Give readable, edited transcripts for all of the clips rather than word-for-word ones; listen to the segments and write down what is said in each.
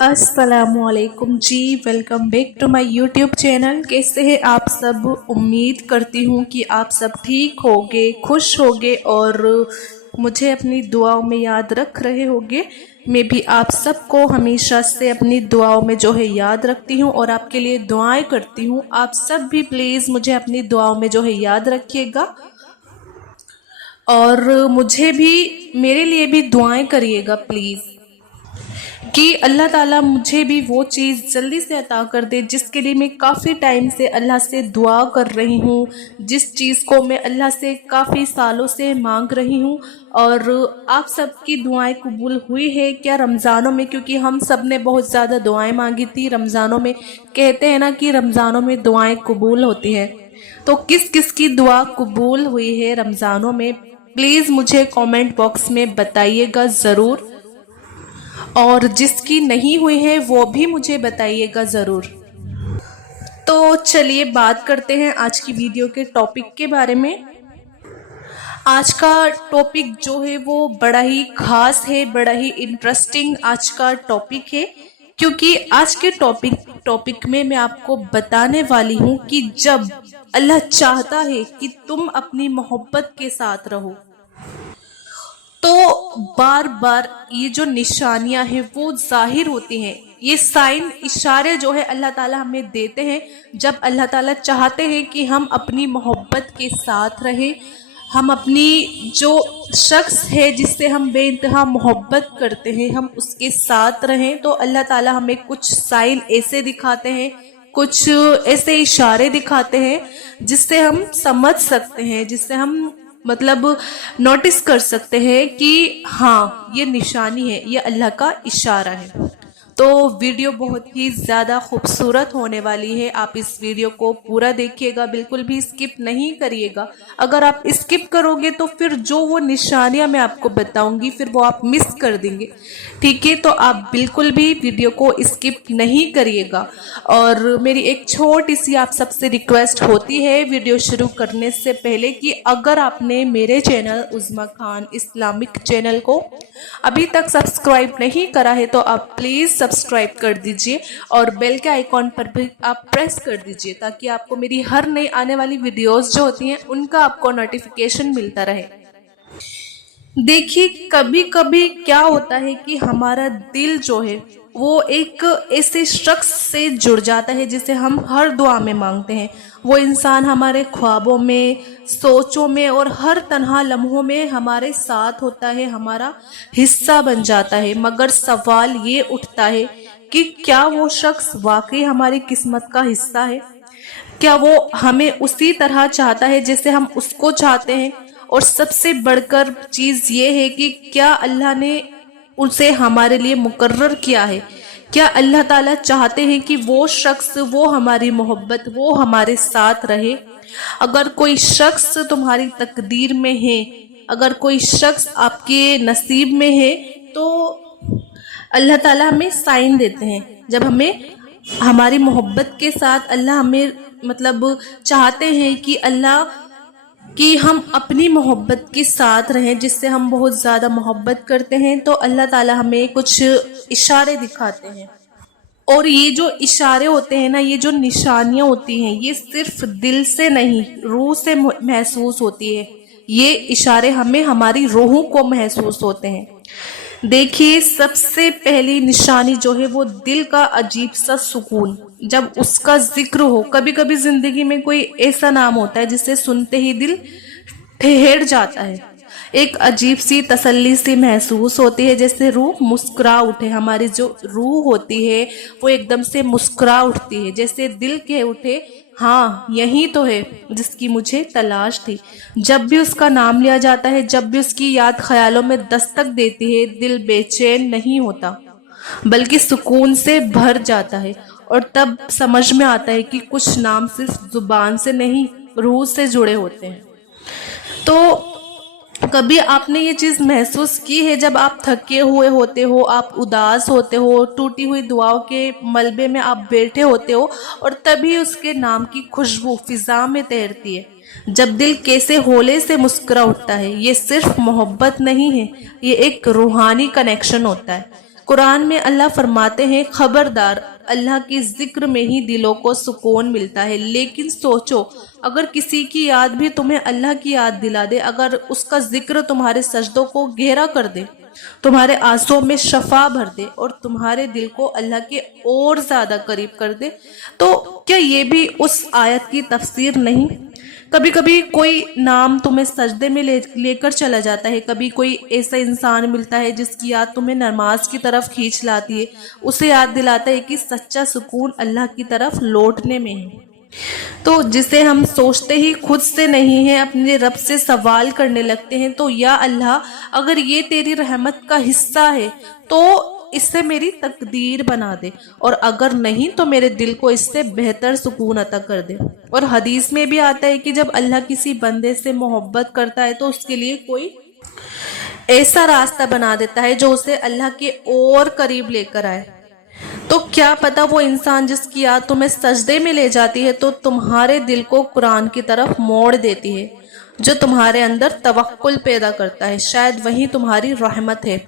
अस्सलामुअलैकुम जी, welcome back to my YouTube channel. कैसे हैं आप सब? उम्मीद करती हूँ कि आप सब ठीक होगे, खुश होगे और मुझे अपनी दुआओं में याद रख रहे होगे। मैं भी आप सबको हमेशा से अपनी दुआओं में जो है याद रखती हूँ और आपके लिए दुआएं करती हूँ। आप सब भी प्लीज़ मुझे अपनी दुआओं में जो है याद रखिएगा और मुझे भी, मेरे लिए भी दुआएं करिएगा प्लीज़, कि अल्लाह ताला मुझे भी वो चीज़ जल्दी से अता कर दे जिसके लिए मैं काफ़ी टाइम से अल्लाह से दुआ कर रही हूँ, जिस चीज़ को मैं अल्लाह से काफ़ी सालों से मांग रही हूँ। और आप सबकी दुआएं कबूल हुई है क्या रमज़ानों में? क्योंकि हम सब ने बहुत ज़्यादा दुआएं मांगी थी रमज़ानों में। कहते हैं ना कि रमज़ानों में दुआएं कबूल होती हैं, तो किस किस की दुआ कबूल हुई है रमज़ानों में? प्लीज़ मुझे कमेंट बॉक्स में बताइएगा ज़रूर, और जिसकी नहीं हुई है वो भी मुझे बताइएगा ज़रूर। तो चलिए बात करते हैं आज की वीडियो के टॉपिक के बारे में। आज का टॉपिक जो है वो बड़ा ही खास है, बड़ा ही इंटरेस्टिंग आज का टॉपिक है, क्योंकि आज के टॉपिक में मैं आपको बताने वाली हूँ कि जब अल्लाह चाहता है कि तुम अपनी मोहब्बत के साथ रहो, तो बार बार ये जो निशानियां हैं वो जाहिर होती हैं। ये साइन, इशारे जो है अल्लाह ताला हमें देते हैं जब अल्लाह ताला चाहते हैं कि हम अपनी मोहब्बत के साथ रहें, हम अपनी जो शख्स है जिससे हम बेइंतहा मोहब्बत करते हैं हम उसके साथ रहें। तो अल्लाह ताला हमें कुछ साइन ऐसे दिखाते हैं, कुछ ऐसे इशारे दिखाते हैं जिससे हम समझ सकते हैं, जिससे हम मतलब नोटिस कर सकते हैं कि हाँ ये निशानी है, ये अल्लाह का इशारा है। तो वीडियो बहुत ही ज़्यादा खूबसूरत होने वाली है, आप इस वीडियो को पूरा देखिएगा, बिल्कुल भी स्किप नहीं करिएगा। अगर आप स्किप करोगे तो फिर जो वो निशानियां मैं आपको बताऊंगी फिर वो आप मिस कर देंगे, ठीक है? तो आप बिल्कुल भी वीडियो को स्किप नहीं करिएगा। और मेरी एक छोटी सी आप सबसे रिक्वेस्ट होती है वीडियो शुरू करने से पहले कि अगर आपने मेरे चैनल उज़्मा खान इस्लामिक चैनल को अभी तक सब्सक्राइब नहीं करा है तो आप प्लीज़ सब्सक्राइब कर दीजिए और बेल के आइकॉन पर भी आप प्रेस कर दीजिए, ताकि आपको मेरी हर नई आने वाली वीडियोस जो होती हैं उनका आपको नोटिफिकेशन मिलता रहे। देखिए, कभी कभी क्या होता है कि हमारा दिल जो है वो एक ऐसे शख्स से जुड़ जाता है जिसे हम हर दुआ में मांगते हैं। वो इंसान हमारे ख्वाबों में, सोचों में और हर तन्हा लम्हों में हमारे साथ होता है, हमारा हिस्सा बन जाता है। मगर सवाल ये उठता है कि क्या वो शख्स वाकई हमारी किस्मत का हिस्सा है? क्या वो हमें उसी तरह चाहता है जैसे हम उसको चाहते हैं? और सबसे बढ़कर चीज़ ये है कि क्या अल्लाह ने उसे हमारे लिए मुकर्रर किया है? क्या अल्लाह ताला चाहते हैं कि वो शख्स, वो हमारी मोहब्बत, वो हमारे साथ रहे? अगर कोई शख्स तुम्हारी तकदीर में है, अगर कोई शख्स आपके नसीब में है, तो अल्लाह ताला हमें साइन देते हैं। जब हमें हमारी मोहब्बत के साथ अल्लाह हमें मतलब चाहते हैं कि अल्लाह कि हम अपनी मोहब्बत के साथ रहें जिससे हम बहुत ज़्यादा मोहब्बत करते हैं, तो अल्लाह ताला हमें कुछ इशारे दिखाते हैं। और ये जो इशारे होते हैं ना, ये जो निशानियां होती हैं, ये सिर्फ दिल से नहीं रूह से महसूस होती है। ये इशारे हमें हमारी रूहों को महसूस होते हैं। देखिए, सबसे पहली निशानी जो है वो दिल का अजीब सा सुकून, जब उसका जिक्र हो। कभी कभी जिंदगी में कोई ऐसा नाम होता है जिसे सुनते ही दिल ठहर जाता है, एक अजीब सी तसल्ली सी महसूस होती है, जैसे रूह मुस्कुरा उठे। हमारी जो रूह होती है वो एकदम से मुस्कुरा उठती है, जैसे दिल कह उठे हाँ यही तो है जिसकी मुझे तलाश थी। जब भी उसका नाम लिया जाता है, जब भी उसकी याद ख्यालों में दस्तक देती है, दिल बेचैन नहीं होता बल्कि सुकून से भर जाता है। और तब समझ में आता है कि कुछ नाम सिर्फ जुबान से नहीं, रूह से जुड़े होते हैं। तो कभी आपने ये चीज़ महसूस की है, जब आप थके हुए होते हो, आप उदास होते हो, टूटी हुई दुआओं के मलबे में आप बैठे होते हो और तभी उसके नाम की खुशबू फिजा में तैरती है, जब दिल कैसे होले से मुस्कुरा उठता है। ये सिर्फ मोहब्बत नहीं है, ये एक रूहानी कनेक्शन होता है। قرآن میں اللہ فرماتے ہیں خبردار اللہ کی ذکر میں ہی دلوں کو سکون ملتا ہے، لیکن سوچو اگر کسی کی یاد بھی تمہیں اللہ کی یاد دلا دے، اگر اس کا ذکر تمہارے سجدوں کو گہرا کر دے، تمہارے آنسوں میں شفا بھر دے اور تمہارے دل کو اللہ کے اور زیادہ قریب کر دے، تو کیا یہ بھی اس آیت کی تفسیر نہیں؟ کبھی کبھی کوئی نام تمہیں سجدے میں لے کر چلا جاتا ہے، کبھی کوئی ایسا انسان ملتا ہے جس کی یاد تمہیں نماز کی طرف کھینچ لاتی ہے، اسے یاد دلاتا ہے کہ سچا سکون اللہ کی طرف لوٹنے میں ہے۔ تو جسے ہم سوچتے ہی خود سے نہیں ہیں، اپنے رب سے سوال کرنے لگتے ہیں، تو یا اللہ اگر یہ تیری رحمت کا حصہ ہے تو اس سے میری تقدیر بنا دے، اور اگر نہیں تو میرے دل کو اس سے بہتر سکون عطا کر دے۔ اور حدیث میں بھی آتا ہے کہ جب اللہ کسی بندے سے محبت کرتا ہے تو اس کے لیے کوئی ایسا راستہ بنا دیتا ہے جو اسے اللہ کے اور قریب لے کر آئے۔ تو کیا پتا وہ انسان جس کی یاد تمہیں سجدے میں لے جاتی ہے تو تمہارے دل کو قرآن کی طرف موڑ دیتی ہے، جو تمہارے اندر توکل پیدا کرتا ہے، شاید وہی تمہاری رحمت ہے۔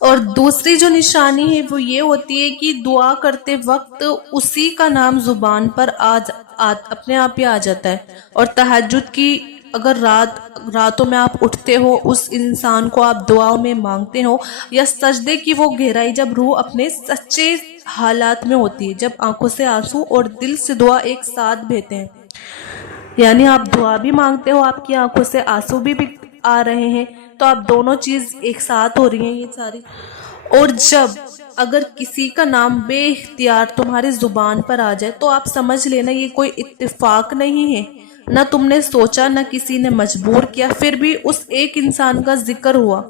اور دوسری جو نشانی ہے وہ یہ ہوتی ہے کہ دعا کرتے وقت اسی کا نام زبان پر اپنے آپ ہی آ جاتا ہے، اور تہجد کی اگر راتوں میں آپ اٹھتے ہو، اس انسان کو آپ دعاؤں میں مانگتے ہو، یا سجدے کی وہ گہرائی جب روح اپنے سچے حالات میں ہوتی ہے، جب آنکھوں سے آنسو اور دل سے دعا ایک ساتھ بہتے ہیں، یعنی آپ دعا بھی مانگتے ہو، آپ کی آنکھوں سے آنسو بھی آ رہے ہیں، تو آپ دونوں چیز ایک ساتھ ہو رہی ہیں یہ ساری۔ اور جب اگر کسی کا نام بے اختیار تمہاری زبان پر آ جائے تو آپ سمجھ لینا یہ کوئی اتفاق نہیں ہے، نہ تم نے سوچا، نہ کسی نے مجبور کیا، پھر بھی اس ایک انسان کا ذکر ہوا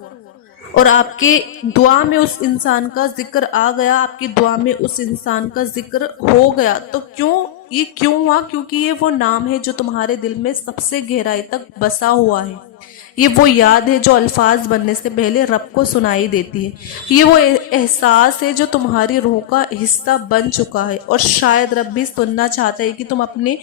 اور آپ کے دعا میں اس انسان کا ذکر آ گیا، آپ کی دعا میں اس انسان کا ذکر ہو گیا۔ تو یہ کیوں ہوا؟ کیونکہ یہ وہ نام ہے جو تمہارے دل میں سب سے گہرائی تک بسا ہوا ہے، یہ وہ یاد ہے جو الفاظ بننے سے پہلے رب کو سنائی دیتی ہے، یہ وہ احساس ہے جو تمہاری روح کا حصہ بن چکا ہے، اور شاید رب بھی سننا چاہتا ہے کہ تم اپنے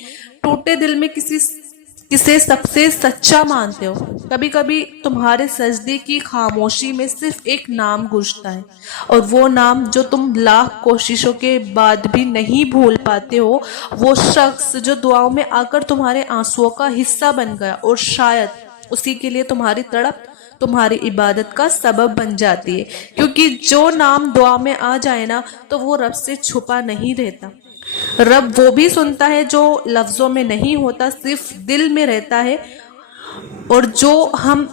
ٹوٹے دل میں کسے سب سے سچا مانتے ہو۔ کبھی کبھی تمہارے سجدے کی خاموشی میں صرف ایک نام گونجتا ہے، اور وہ نام جو تم لاکھ کوششوں کے بعد بھی نہیں بھول پاتے ہو، وہ شخص جو دعاؤں میں آ کر تمہارے آنسوؤں کا حصہ بن گیا، اور شاید اسی کے لیے تمہاری تڑپ تمہاری عبادت کا سبب بن جاتی ہے، کیونکہ جو نام دعا میں آ جائے نا تو وہ رب سے چھپا نہیں رہتا۔ رب وہ بھی سنتا ہے جو لفظوں میں نہیں ہوتا، صرف دل میں رہتا ہے، اور جو ہم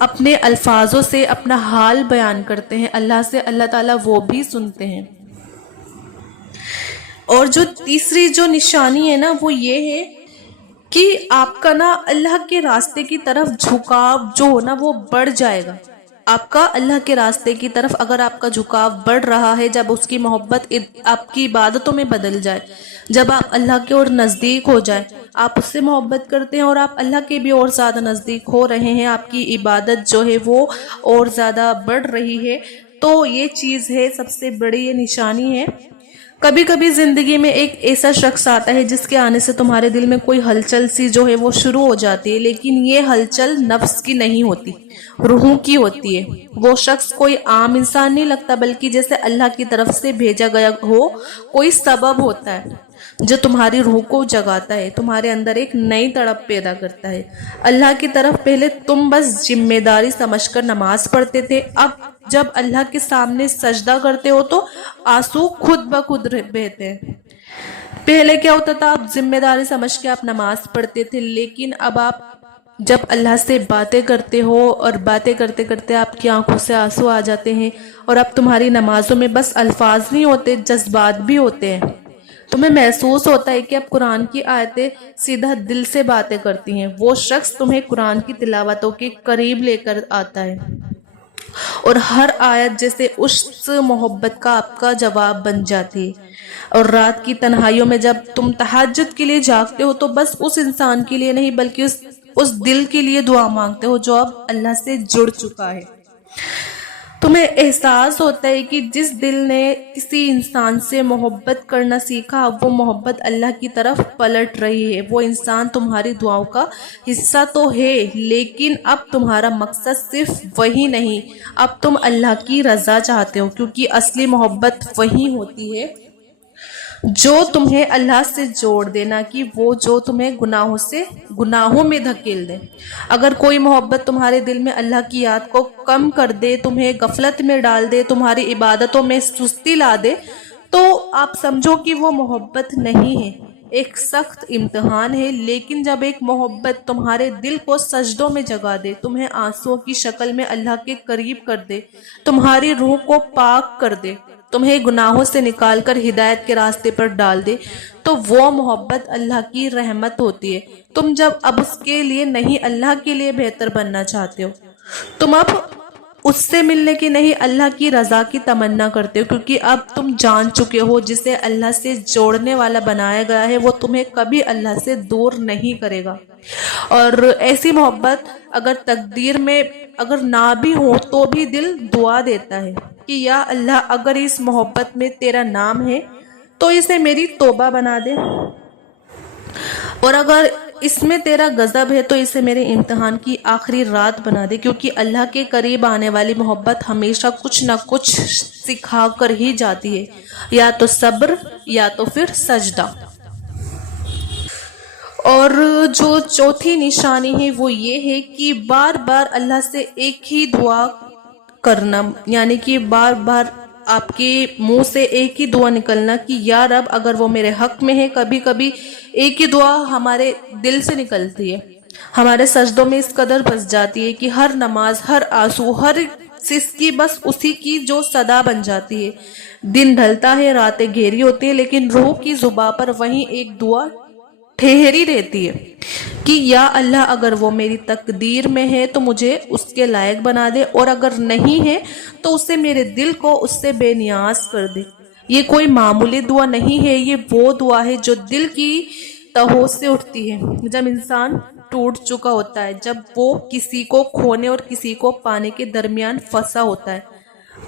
اپنے الفاظوں سے اپنا حال بیان کرتے ہیں اللہ سے، اللہ تعالیٰ وہ بھی سنتے ہیں۔ اور جو تیسری جو نشانی ہے نا وہ یہ ہے کہ آپ کا نا اللہ کے راستے کی طرف جھکاؤ جو ہو نا وہ بڑھ جائے گا۔ آپ کا اللہ کے راستے کی طرف اگر آپ کا جھکاؤ بڑھ رہا ہے، جب اس کی محبت آپ کی عبادتوں میں بدل جائے، جب آپ اللہ کے اور نزدیک ہو جائے، آپ اس سے محبت کرتے ہیں اور آپ اللہ کے بھی اور زیادہ نزدیک ہو رہے ہیں، آپ کی عبادت جو ہے وہ اور زیادہ بڑھ رہی ہے، تو یہ چیز ہے سب سے بڑی یہ نشانی ہے۔ کبھی کبھی زندگی میں ایک ایسا شخص آتا ہے جس کے آنے سے تمہارے دل میں کوئی ہلچل سی جو ہے وہ شروع ہو جاتی ہے، لیکن یہ ہلچل نفس کی نہیں ہوتی، روحوں کی ہوتی ہے۔ وہ شخص کوئی عام انسان نہیں لگتا، بلکہ جیسے اللہ کی طرف سے بھیجا گیا ہو کوئی سبب ہوتا ہے جو تمہاری روح کو جگاتا ہے، تمہارے اندر ایک نئی تڑپ پیدا کرتا ہے۔ اللہ کی طرف پہلے تم بس ذمہ داری سمجھ کر نماز پڑھتے تھے، اب جب اللہ کے سامنے سجدہ کرتے ہو تو آنسو خود بخود بہتے ہیں۔ پہلے کیا ہوتا تھا؟ آپ ذمہ داری سمجھ کے آپ نماز پڑھتے تھے، لیکن اب آپ جب اللہ سے باتیں کرتے ہو اور باتیں کرتے کرتے آپ کی آنکھوں سے آنسو آ جاتے ہیں، اور اب تمہاری نمازوں میں بس الفاظ نہیں ہوتے، جذبات بھی ہوتے ہیں۔ تمہیں محسوس ہوتا ہے کہ اب قرآن کی آیتیں سیدھا دل سے باتیں کرتی ہیں۔ وہ شخص تمہیں قرآن کی تلاوتوں کے قریب لے کر آتا ہے، اور ہر آیت جیسے اس محبت کا آپ کا جواب بن جاتی ہے۔ اور رات کی تنہائیوں میں جب تم تہجد کے لیے جاگتے ہو تو بس اس انسان کے لیے نہیں بلکہ اس دل کے لیے دعا مانگتے ہو جو اب اللہ سے جڑ چکا ہے۔ तुम्हें एहसास होता है कि जिस दिल ने किसी इंसान से मोहब्बत करना सीखा, अब वो मोहब्बत अल्लाह की तरफ पलट रही है। वो इंसान तुम्हारी दुआओं का हिस्सा तो है, लेकिन अब तुम्हारा मकसद सिर्फ वही नहीं, अब तुम अल्लाह की रज़ा चाहते हो, क्योंकि असली मोहब्बत वही होती है जो तुम्हें अल्लाह से जोड़ दे, ना कि वो जो तुम्हें गुनाहों में धकेल दे। अगर कोई मोहब्बत तुम्हारे दिल में अल्लाह की याद को कम कर दे, तुम्हें गफलत में डाल दे, तुम्हारी इबादतों में सुस्ती ला दे, तो आप समझो कि वो मोहब्बत नहीं है, एक सख्त इम्तिहान है। लेकिन जब एक मोहब्बत तुम्हारे दिल को सजदों में जगा दे, तुम्हें आंसुओं की शक्ल में अल्लाह के करीब कर दे, तुम्हारी रूह को पाक कर दे, तुम्हें गुनाहों से निकाल कर हिदायत के रास्ते पर डाल दे, तो वो मोहब्बत अल्लाह की रहमत होती है। तुम जब अब उसके लिए नहीं अल्लाह के लिए बेहतर बनना चाहते हो, तुम अब उससे मिलने की नहीं अल्लाह की रज़ा की तमन्ना करते हो, क्योंकि अब तुम जान चुके हो जिसे अल्लाह से जोड़ने वाला बनाया गया है वो तुम्हें कभी अल्लाह से दूर नहीं करेगा। और ऐसी मोहब्बत अगर तकदीर में अगर ना भी हो तो भी दिल दुआ देता है कि या अल्लाह, अगर इस मोहब्बत में तेरा नाम है तो इसे मेरी तौबा बना दे, और अगर इसमें तेरा गजब है तो इसे मेरे इम्तिहान की आखिरी रात बना दे। क्योंकि अल्लाह के करीब आने वाली मोहब्बत हमेशा कुछ ना कुछ सिखा कर ही जाती है, या तो सब्र या तो फिर सजदा। और जो चौथी निशानी है वो ये है कि बार बार अल्लाह से एक ही दुआ करना, यानी कि बार बार आपके मुंह से एक ही दुआ निकलना कि या रब, अगर वो मेरे हक में है। कभी कभी एक ही दुआ हमारे दिल से निकलती है, हमारे सजदों में इस कदर बस जाती है कि हर नमाज, हर आंसू, हर सिसकी बस उसी की जो सदा बन जाती है। दिन ढलता है, रातें घेरी होती है, लेकिन रूह की जुबां पर वही एक दुआ ठहरी रहती है कि या अल्लाह, अगर वो मेरी तकदीर में है तो मुझे उसके लायक बना दे, और अगर नहीं है तो उसे मेरे दिल को उससे बेनियाज कर दे। ये कोई मामूली दुआ नहीं है, ये वो दुआ है जो दिल की तहों से उठती है जब इंसान टूट चुका होता है, जब वो किसी को खोने और किसी को पाने के दरमियान फंसा होता है।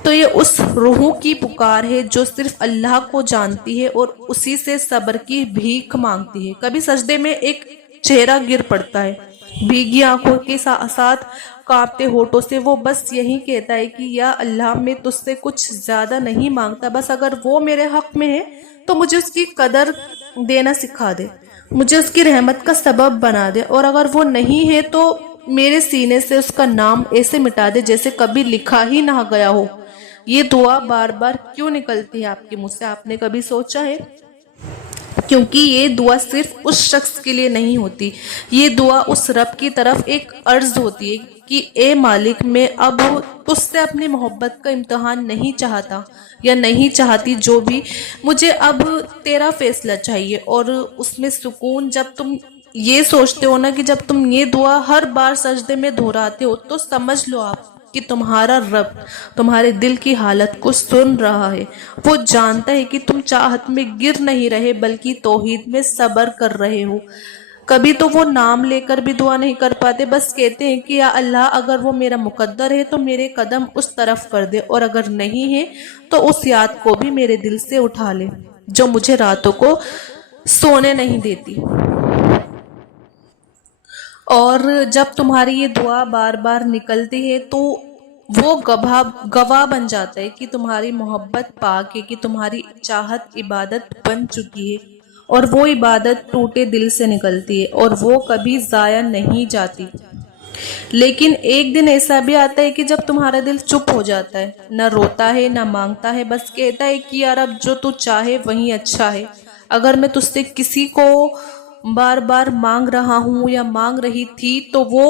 तो ये उस रूह की पुकार है जो सिर्फ अल्लाह को जानती है और उसी से सब्र की भीख मांगती है। कभी सजदे में एक चेहरा गिर पड़ता है, भीगी आंखों के साथ कांपते होठों से वो बस यही कहता है कि या अल्लाह, मैं तुझसे कुछ ज्यादा नहीं मांगता, बस अगर वो मेरे हक में है तो मुझे उसकी कदर देना सिखा दे, मुझे उसकी रहमत का सबब बना दे, और अगर वो नहीं है तो मेरे सीने से उसका नाम ऐसे मिटा दे जैसे कभी लिखा ही ना गया हो। ये दुआ बार बार क्यों निकलती है आपके मुंह से, आपने कभी सोचा है? क्योंकि ये दुआ सिर्फ उस शख्स के लिए नहीं होती, ये दुआ उस रब की तरफ एक अर्ज होती है कि ए मालिक, मैं अब तुझसे अपनी मोहब्बत का इम्तिहान नहीं चाहता या नहीं चाहती, जो भी, मुझे अब तेरा फैसला चाहिए। और उसमें सुकून जब तुम ये सोचते हो ना कि जब तुम ये दुआ हर बार सजदे में दोहराते हो, तो समझ लो आप कि तुम्हारा रब तुम्हारे दिल की हालत को सुन रहा है। वो जानता है कि तुम चाहत में गिर नहीं रहे बल्कि तौहीद में सब्र कर रहे हो। कभी तो वो नाम लेकर भी दुआ नहीं कर पाते, बस कहते हैं कि या अल्लाह, अगर वो मेरा मुकद्दर है तो मेरे कदम उस तरफ कर दे, और अगर नहीं है तो उस याद को भी मेरे दिल से उठा ले जो मुझे रातों को सोने नहीं देती। और जब तुम्हारी ये दुआ बार बार निकलती है तो वो गवाह बन जाता है कि तुम्हारी मोहब्बत पाक है, कि तुम्हारी चाहत इबादत बन चुकी है, और वो इबादत टूटे दिल से निकलती है और वो कभी ज़ाया नहीं जाती। लेकिन एक दिन ऐसा भी आता है कि जब तुम्हारा दिल चुप हो जाता है, न रोता है न मांगता है, बस कहता है कि यार अब जो तू चाहे वही अच्छा है। अगर मैं तुझसे किसी को बार बार मांग रहा हूँ या मांग रही थी तो वो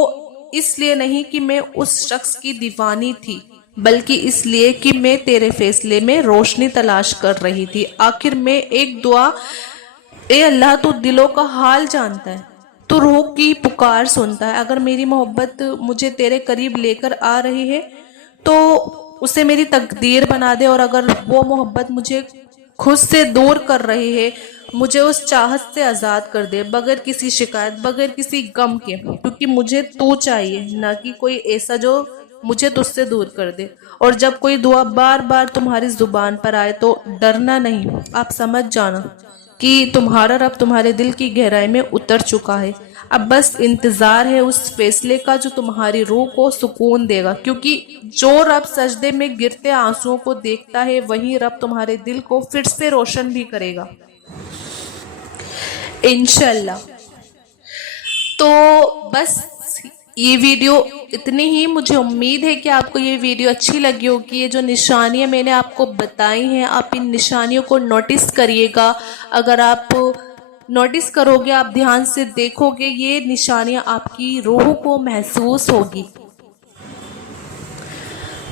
इसलिए नहीं कि मैं उस शख्स की दीवानी थी, बल्कि इसलिए कि मैं तेरे फैसले में रोशनी तलाश कर रही थी। आखिर में एक दुआ, ए अल्लाह, तू दिलों का हाल जानता है, तू रूह की पुकार सुनता है। अगर मेरी मोहब्बत मुझे तेरे करीब लेकर आ रही है तो उसे मेरी तकदीर बना दे, और अगर वो मोहब्बत मुझे खुद से दूर कर रही है, मुझे उस चाहत से आज़ाद कर दे, बगैर किसी शिकायत, बगैर किसी गम के, क्योंकि मुझे तू चाहिए, ना कि कोई ऐसा जो مجھے تجھ سے دور کر دے۔ اور جب کوئی دعا بار بار تمہاری زبان پر آئے تو ڈرنا نہیں، آپ سمجھ جانا کہ تمہارا رب تمہارے دل کی گہرائی میں اتر چکا ہے۔ اب بس انتظار ہے اس فیصلے کا جو تمہاری روح کو سکون دے گا، کیونکہ جو رب سجدے میں گرتے آنسوؤں کو دیکھتا ہے وہی رب تمہارے دل کو پھر سے روشن بھی کرے گا انشاءاللہ۔ تو بس یہ ویڈیو اتنی ہی، مجھے امید ہے کہ آپ کو یہ ویڈیو اچھی لگی ہوگی۔ یہ جو نشانیاں میں نے آپ کو بتائی ہیں، آپ ان نشانیوں کو نوٹس کریے گا۔ اگر آپ نوٹس کرو گے، آپ دھیان سے دیکھو گے، یہ نشانیاں آپ کی روح کو محسوس ہوگی۔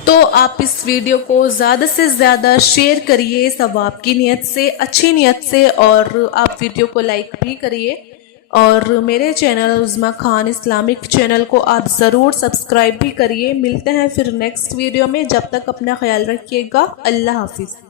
تو آپ اس ویڈیو کو زیادہ سے زیادہ شیئر کریے ثواب کی نیت سے، اچھی نیت سے، اور آپ ویڈیو کو لائک بھی کریے، اور میرے چینل عظمیٰ خان اسلامک چینل کو آپ ضرور سبسکرائب بھی کریے۔ ملتے ہیں پھر نیکسٹ ویڈیو میں، جب تک اپنا خیال رکھیے گا۔ اللہ حافظ۔